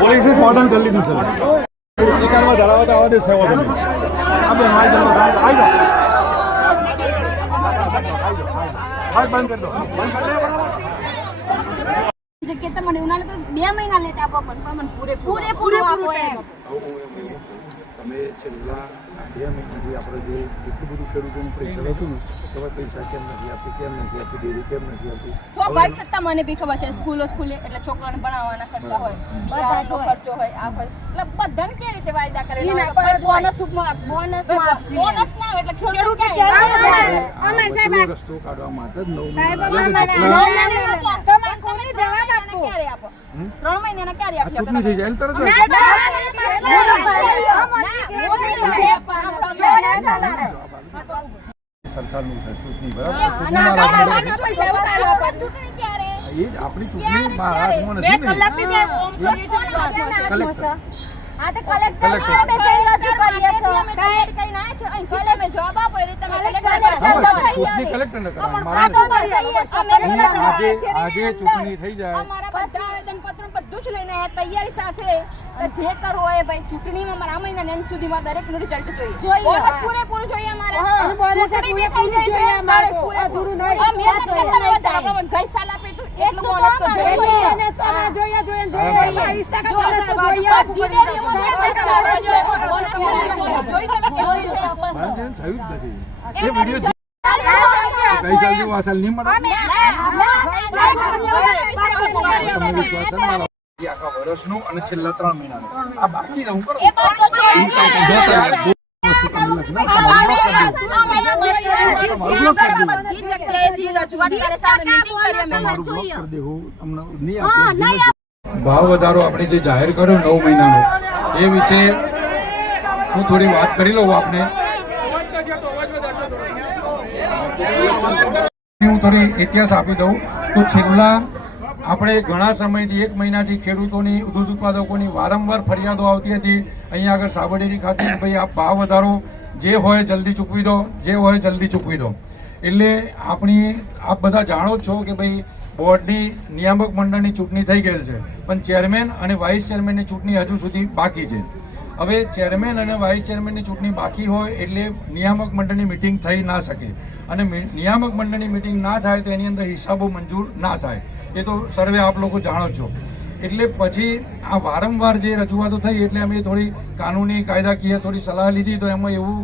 પોલીસે કોર્ડન કરી લીધું છે. અધિકારમાં ધરાવતા આવા દે સેવા કરી બંધ કરી દો. મને ઉનાળે તો 2 મહિના લેટ આપો પણ પૂરેપૂરું આપો એમ. તમે છેલ્લા 2 મહિનાથી આપણે જે એટલું બધું ખેડૂતોનું પ્રેશર હતું ને કે પૈસા કેમ નથી આપતી ડેરી કેમ નથી આપતી. સ્વાભાવિક છતાં મને બી ખબર છે સ્કૂલે એટલે છોકરાને ભણાવવાના ખર્ચા હોય, બધાનો ખર્ચો હોય, આ હોય એટલે બધાને કે રીતે વાયદા કરેલા બોનસ ના આવે એટલે ખેડૂત રસ્તો કાઢવા માટે જ 9 મહિના ક્યારે આપો 3 મહિનાના ક્યારે આપ્યા? ચૂંટણી થઈ જાય તરત સરકારનું છે ચૂંટણી બરાબર. એ જ આપણી ચૂંટણી હાથમાં નથી ને. આ તો કલેક્ટર સાહેબ જવાબ આપો એટલે તમે કલેક્ટરને આજે ચૂંટણી થઈ જાય અમારા બધા આવેદન પત્રો બધું જ લઈને તૈયારી સાથે જે કરવું હોય ભાઈ ચૂંટણીમાં મારા મહિના એન્ડ સુધીમાં દરેકનું રિઝલ્ટ જોઈએ. બોનસ પૂરેપૂરું જોઈએ અમારે. ચૂંટણી બી થઈ જાય છે મારે પૂરેપૂરું નહીં. મહેનત કરતા વધારે ગઈ સાલ આપે તો એટલું બોનસ તો જોઈએ. વર્ષનું અને છેલ્લા 3 મહિનાનું આ બાકી હું કરું ભાવ વધારો આપણે જે જાહેર કર્યો 9 મહિનાનો એ વિશે હું થોડી વાત કરી લઉં આપને. હું થોડી ઇતિહાસ આપી દઉં તો છેલ્લા આપણે ઘણા સમયથી 1 મહિનાથી ખેડૂતોની દૂધ ઉત્પાદકોની વારંવાર ફરિયાદો આવતી હતી અહીંયા આગળ સાબરડેરી ખાતે ભાઈ આ ભાવ વધારો જે હોય જલ્દી ચૂકવી દો, જે હોય જલ્દી ચૂકવી દો. એટલે આપ બધા જાણો જ છો કે ભાઈ બોર્ડની નિયામક મંડળની ચૂંટણી થઈ ગયેલ છે પણ ચેરમેન અને વાઇસ ચેરમેનની ચૂંટણી હજુ સુધી બાકી છે. હવે ચેરમેન અને વાઇસ ચેરમેનની ચૂંટણી બાકી હોય એટલે નિયામક મંડળની મિટિંગ થઈ ના શકે અને નિયામક મંડળની મિટિંગ ના થાય તો એની અંદર હિસાબો મંજૂર ના થાય. એ તો સર્વે આપ લોકો જાણો છો. એટલે પછી આ વારંવાર જે રજૂઆતો થઈ એટલે અમે થોડી કાનૂની કાયદાકીય થોડી સલાહ લીધી તો એમાં એવું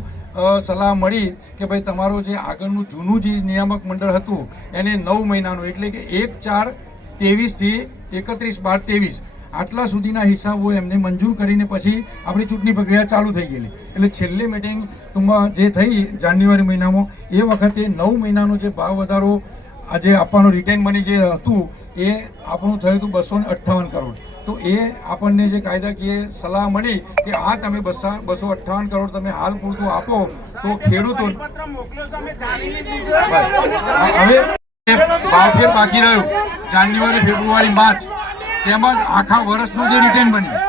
સલાહ મળી કે ભાઈ તમારો જે આગળનું જૂનું જે નિયામક મંડળ હતું એને 9 મહિનાનું એટલે કે 1/4/23 થી 31/12/23 આટલા સુધીના હિસાબો એમને મંજૂર કરીને પછી આપણી ચૂંટણી પ્રક્રિયા ચાલુ થઈ ગયેલી. એટલે છેલ્લી મિટિંગ જે થઈ જાન્યુઆરી મહિનામાં એ વખતે 9 મહિનાનો જે ભાવ વધારો આજે આપવાનું રિટેન મની જે હતું એ આપણું થયું હતું 258 કરોડ. તો એ આપણને જે કાયદાકીય સલાહ મળી કે આ તમે 258 કરોડ તમે હાલ પૂરતું આપો તો ખેડૂતો હવે ભાવફેર બાકી રહ્યો જાન્યુઆરી, ફેબ્રુઆરી, માર્ચ, તેમજ આખા વર્ષનું જે રિટર્ન બન્યું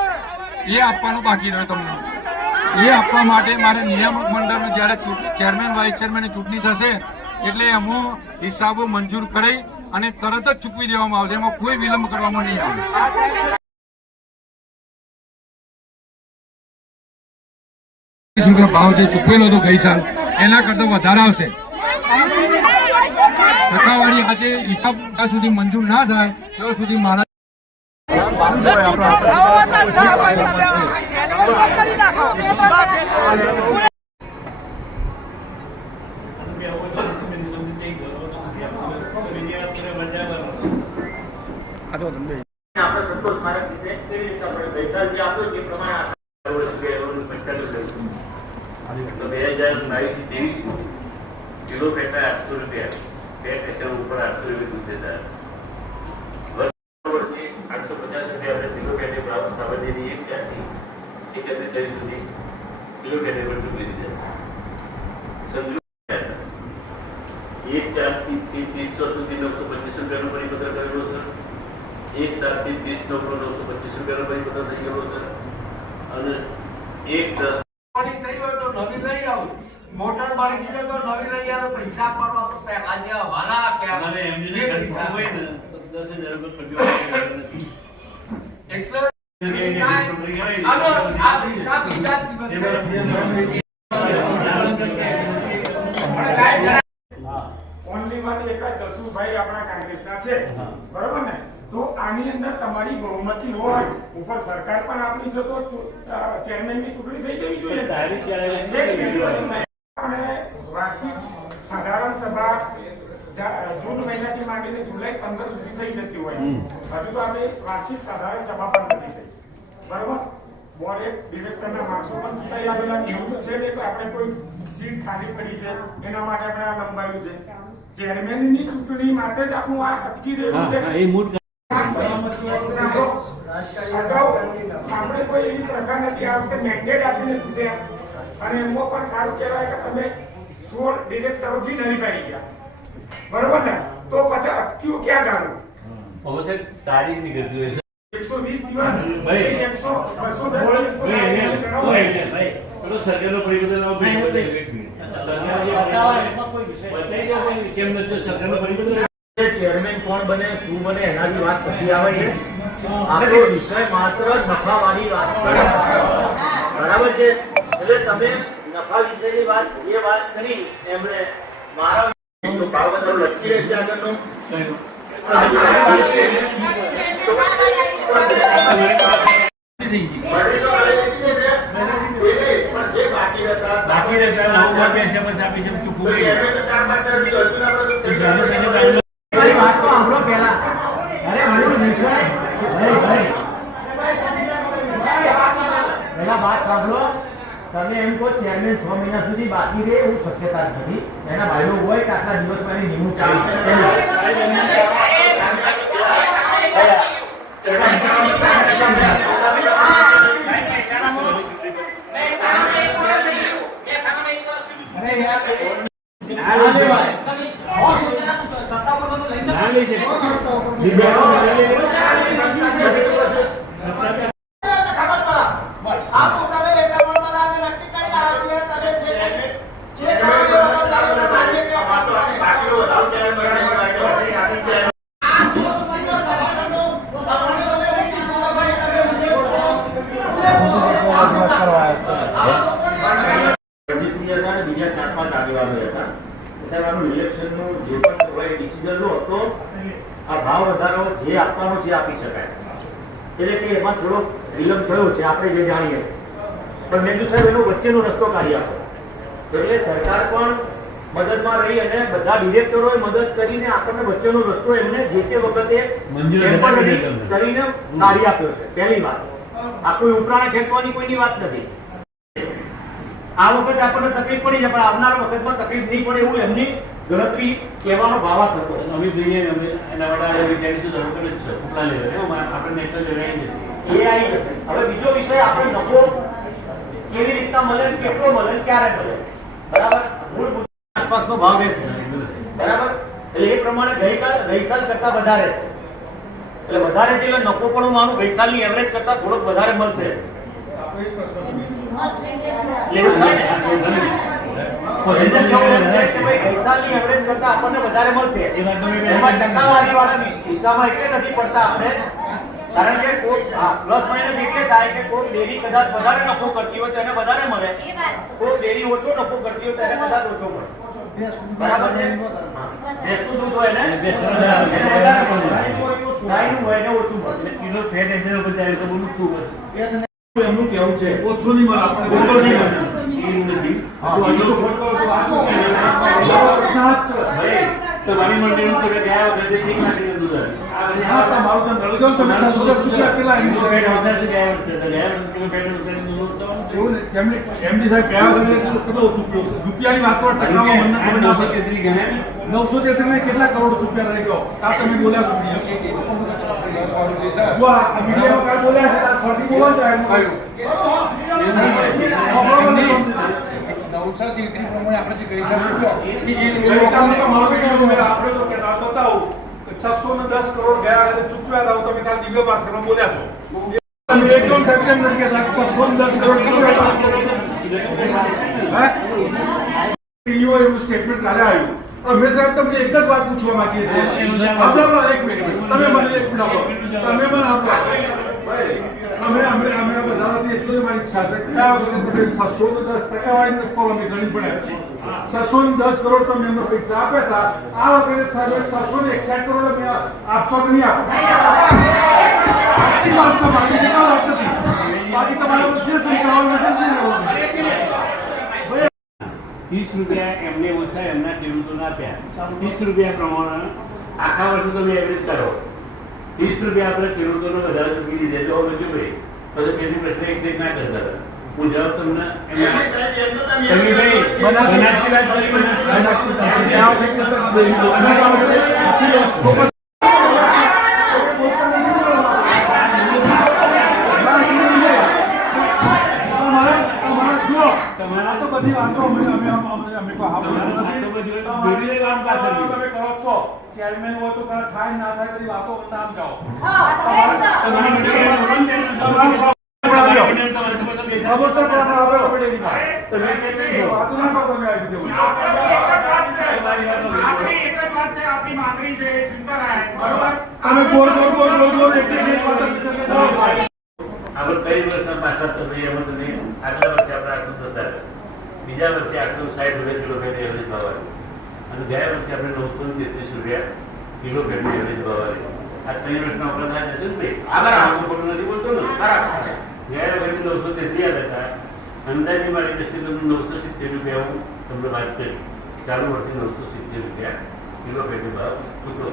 એ આપવાનું બાકી રહ્યો તમને. એ આપવા માટે મારે નિયામક મંડળનું જ્યારે ચેરમેન, વાઇસ ચેરમેનની ચૂંટણી થશે એટલે એમાં હિસાબો મંજૂર કરી અને તરત જ ચૂકવી દેવામાં આવશે. એમાં કોઈ વિલંબ કરવામાં નહીં આવે. ₹20 ભાવ જે ચૂકવેલો હતો ગઈ સાલ એના કરતા વધારે આવશે. ટકાવારી આજે હિસાબ જ્યાં સુધી મંજૂર ના થાય ત્યાં સુધી મારા કિલો પેટા ₹800, 2 પેટા ઉપર ₹800 દૂધ દેતા. વર્ષથી ₹850 આપણે કિલો પેટે ભાવ સાબરડેરી એક જાતની 31 તારીખ સુધી કિલો પેટે પર ચૂકવી દીધા. સમજો એક જાતથી 30 સુધી ₹925 પરિપત્ર કરેલો છે. એક સાતથી 30 ₹925 પરિપત્ર થઈ ગયો છે. અને એક 10 થઈ ગયો તો નવી લઈ આવું. મોટર બાળી દીધો તો નવી લઈ આવો. પૈસા આપવાનો આપણો આજે વાલા કે મને એમને ખર્ચો હોય ને 10,000 રૂપિયા નથી. એટલે આનો આ પૈસા બીજા ઓનલી વન એક જ જસુભાઈ આપણા કોંગ્રેસના છે, બરોબર ને? તો આની અંદર તમારી બહુમતી હોય, ઉપર સરકાર પણ આપણી છે, તો ચેરમેનની ચૂંટણી થઈ જવી જોઈએ. અને વાર્ષિક સાધારણ સભા જૂન મહિનાથી માંડીને જુલાઈ 15 સુધી થઈ જતી હોય. હજુ તો આપણે વાર્ષિક સાધારણ સભા પણ નથી થઈ, બરોબર? બોર્ડ ડિરેક્ટરના માણસો પણ ચૂંટાઈ આવેલા. એવું તો છે ને કે આપણે કોઈ સીટ ખાલી પડી છે એના માટે આપણે આ લંબાયું છે. ચેરમેનની ચૂંટણી માટે જ આપણું આ અટકી રહ્યું છે. આપણે કોઈ એવી પ્રથા નથી આ વખતે મેન્ડેટ આપીને છૂટ્યા. અને એમાં પણ સારું કહેવાય કે તમે 16 ડિરેક્ટરો બી નહીં પાડી ગયા, બરોબર ને? તો પછી અટક્યું ક્યાં ગાળું? હવે તારીખ નીકળતી હોય 120 દિવસ ભાઈ 100 સરકારનો પરિપત્ર ચેરમેન કોણ બને, શું બને એનાથી વાત પછી આવે છે. આપણો વિષય માત્ર નફાવાળી વાત છે, બરાબર છે? એટલે તમે નફા વિશેની વાત જે વાત કરી એમણે મારા ભાવ વધારો લખી રહે છે આગળનો. વાત તો સાંભળો પહેલા. અરે મારું વિષય પહેલા વાત સાંભળો. તમે એમ કહો ચેરમેન 6 મહિના સુધી બાકી રહે એવું શક્યતા નથી. એના ભાઈઓ હોય કે આટલા દિવસમાં એની નિમણૂક ચાલુ. આ ભાવ વધારો જે આપવાનો છે આપી શકાય. એટલે કે એમાં થોડો વિલંબ થયો છે આપણે જે જાણીએ. પણ મેં સાહેબ એનો વચ્ચેનો રસ્તો કાઢી આપો. એટલે સરકાર પણ મદદમાં રહી અને બધા ડિરેક્ટરોએ મદદ કરીને આપણને વચ્ચેનો રસ્તો એમને જે તે વખતે કરીને કાઢી આપ્યો છે. પહેલી વાત, આ કોઈ ઉપરાણે ખેંચવાની કોઈની વાત નથી. આ વખતે આપણને તકલીફ પડી છે પણ આવનાર વખતમાં તકલીફ નહીં પડે એવું એમની ગણતરી કહેવાનો ભાવાર્થ હતો. અમે જોઈએ એના માટે વિચારીશું જરૂર જ છે ઉપલા લેવલે આપણે નેશનલ લેવલે આવી જશે. એ આવી જશે. હવે બીજો વિષય આપણે નફો કેવી રીતના મળે, કેટલો મળે, ક્યારે મળે, બરાબર? મૂળ આસપાસનો ભાવ રહેશે, બરાબર? એટલે એ પ્રમાણે ગઈ સાલ કરતા વધારે છે. એટલે વધારે છે એટલે નફો પણ હું માનું ગઈ સાલની એવરેજ કરતા થોડોક વધારે મળશે. એવું થાય ને? એનું કેવું છે કે ભાઈ ગઈ સાલની એવરેજ કરતા આપણને વધારે મળશે. એમાં ટકાવારીવાળા હિસ્સામાં એટલે નથી પડતા આપણે, કારણ કે પ્લસ માઇનસ એટલે થાય કે કોઈ ડેરી કદાચ વધારે નફો કરતી હોય તો એને વધારે મળે, કોઈ ડેરી ઓછો નફો કરતી હોય તો એને કદાચ ઓછો મળે. બરાબર છે? ભેંસનું દૂધ હોય ને એને વધારે મળે, ગાયનું હોય એને ઓછું મળે. કિલો ફેટ એસેલ બજારે તો બોલું છું એમનું કેવું છે ઓછું નહીં મળે, આપણે ઓછો નહીં મળે એવું નથી. તમારી મંડળીનું તમે ગયા વખતે ઠીક નાખી દૂધ હા, તમારું તો નળગો તમે 610 રૂપિયા કેટલા એમની સાહેબ ગયા વર્ષે કિલો ફેટ એવું ને એમની સાહેબ ગયા વખતે કેટલો રૂપિયાની વાત પર ટકામાં મને ખબર ના પડે. 933 ને કેટલા કરોડ રૂપિયા થઈ ગયો આ તમે બોલ્યા છો મીડિયામાં કાલ બોલ્યા છે ફરતી બોલો જાય 933 પ્રમાણે આપણે જે ગઈ સાલ આપણે તો કહેતા બતાવું 610 કરોડ ગયા વખતે ચૂકવ્યા હતા તમે કાલ દિવ્ય ભાસ્કરમાં બોલ્યા છો. તમે એકમ સાહેબ કેમ નથી કહેતા 610 કરોડ ચૂકવ્યા હતા? એવું સ્ટેટમેન્ટ કાલે આવ્યું. અમે સાહેબ તમને એક જ વાત પૂછવા માંગીએ છીએ. આપણા એક મિનિટ તમે મને એક મિનિટ આપો, તમે મને આપો. અમે બધાથી એટલું જ મારી ઈચ્છા છે કે આ વખતે 610 ટકાવારી કોલમની ગણી પડે 610 કરોડ તમે એમને પૈસા આપ્યા હતા, આ વખતે થાય 661 કરોડ અમે આપશો કે નહીં આપો? આટલી વાત છે, બાકી કેટલા વાત નથી. બાકી તમારે જે સંકળાવાનું છે 30 રૂપિયા એમને ઓછા એમના ખેડૂતોને આપ્યા. 30 રૂપિયા પ્રમાણે આખા વર્ષે તમે એવરેજ કરો, 30 રૂપિયા આપણે ખેડૂતોને વધારે ચૂકી દીધે તો હવે જો ભાઈ પછી પેલી પ્રશ્ન એક ના કરતા હતા. હું જવાબ તમને તમારા તો બધી વાતો અમે તમે કરો છો ચેરમેન હોય તો થાય ના થાય બધી વાતો નામ જાઓ. આપણે કઈ વર્ષના પાછા સમય એમાં તો નહીં. આગલા વર્ષે આપણે 810, બીજા વર્ષે 860 રૂપિયા કિલો ફેટ એવરેજ ભાવ આવ્યો અને ગયા વર્ષે આપણે 933 રૂપિયા કિલો ફેટ એવરેજ ભાવ આવ્યો. આ 3 વર્ષના આપણે થાય છે ને ભાઈ. આગળ આવું ખોટું નથી બોલતો ને. ગયા વર્ષે 933 હતા, અંદાજે મારી દ્રષ્ટિએ તમને 970 રૂપિયા હું તમને વાત કરી. ચાલુ વર્ષે 970 રૂપિયા કિલો ફેટ ભાવ હતો.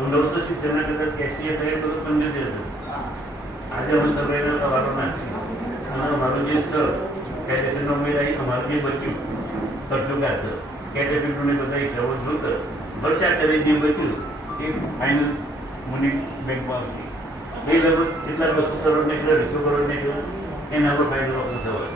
970 ના કદાચ કેશીએ થાય તો 15 દિવસ. આજે હું સર્વેનો વારો નાખી અને અમારું જે કાયદેસરનો ઉમેરાઈ અમારું જે બચ્યું ખર્ચો કાઢતો કેટેફિટોને બધા હિસાબો જોતો વર્ષા કરી જે બચ્યું એ ફાઇનલ મુનિ બેંકમાં આવતી. એ લગભગ કેટલા 200 કરોડ ને કેટલા 200 કરોડ ને એના પર ફાઇનલ ઓફર થવાય.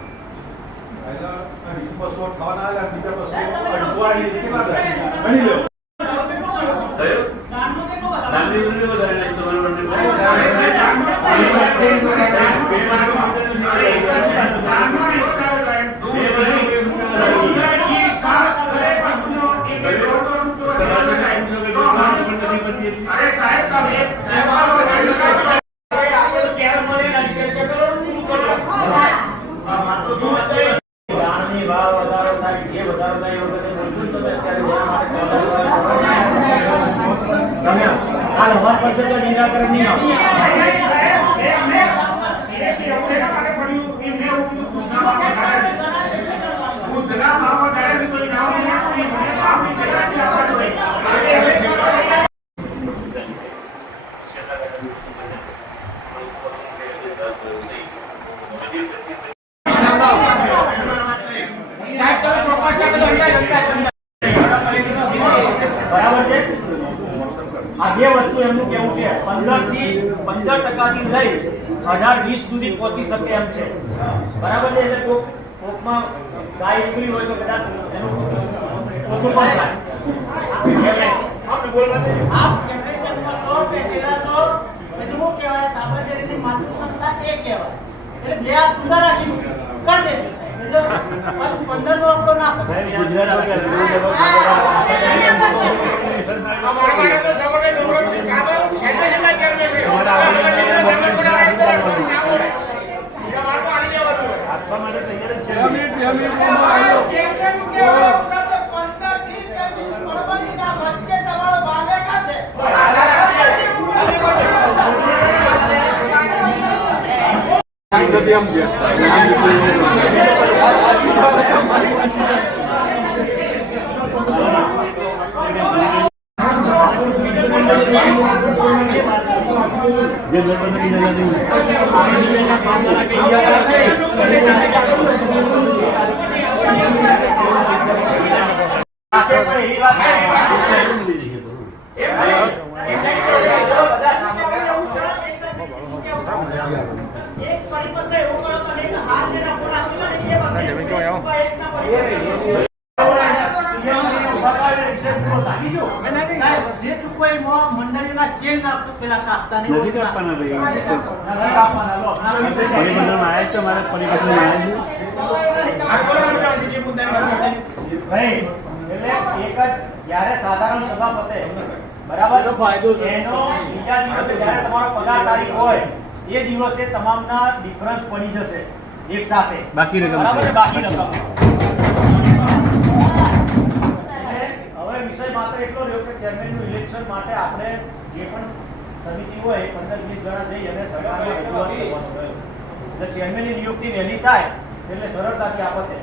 નિરાકરણ નહીં આવે. આ બે વસ્તુ એમનું કેવું છે 15% થી લઈ 18-20 સુધી પહોંચી શકે એમ છે. બરાબર છે. એટલે કોકમાં ગાય ઉકળી હોય તો કદાચ એનું ઓછું પણ થાય. આપ ફેડરેશનમાં છો, બેઠેલા છો, એટલે શું કહેવાય, સાબરડેરીની માતૃ સંસ્થા એ કહેવાય. એટલે બે હાથ સુધા રાખી કરી દેજો સાહેબ. એટલે પાછું 15 નો આંકડો ના પકડાય. એક પરિપત્ર એવો કરો તો નહીં કે હાથ જેના ફોન આપી દો ને એ વખતે જે ચૂકવાઈ મંડળીના શેર ના પેલા કાપતા નથી કાપવાના ભાઈ. એટલે એક જ જ્યારે સાધારણ સભા પતે બરાબર ફાયદો છે એનો બીજા દિવસે જ્યારે તમારો પગાર તારીખ હોય એ દિવસે તમામના ડિફરન્સ પડી જશે એક સાથે બાકી રકમ બરાબર બાકી રકમ. હવે વિષય માત્ર એટલો રહ્યો કે ચેરમેનનું ઇલેક્શન માટે આપણે જે પણ સમિતિ હોય 15-20 જણા જઈ અને સરકારને રજૂઆત કરવાનો રહ્યો. એટલે ચેરમેનની નિયુક્તિ વહેલી થાય એટલે સરળતાથી આપતે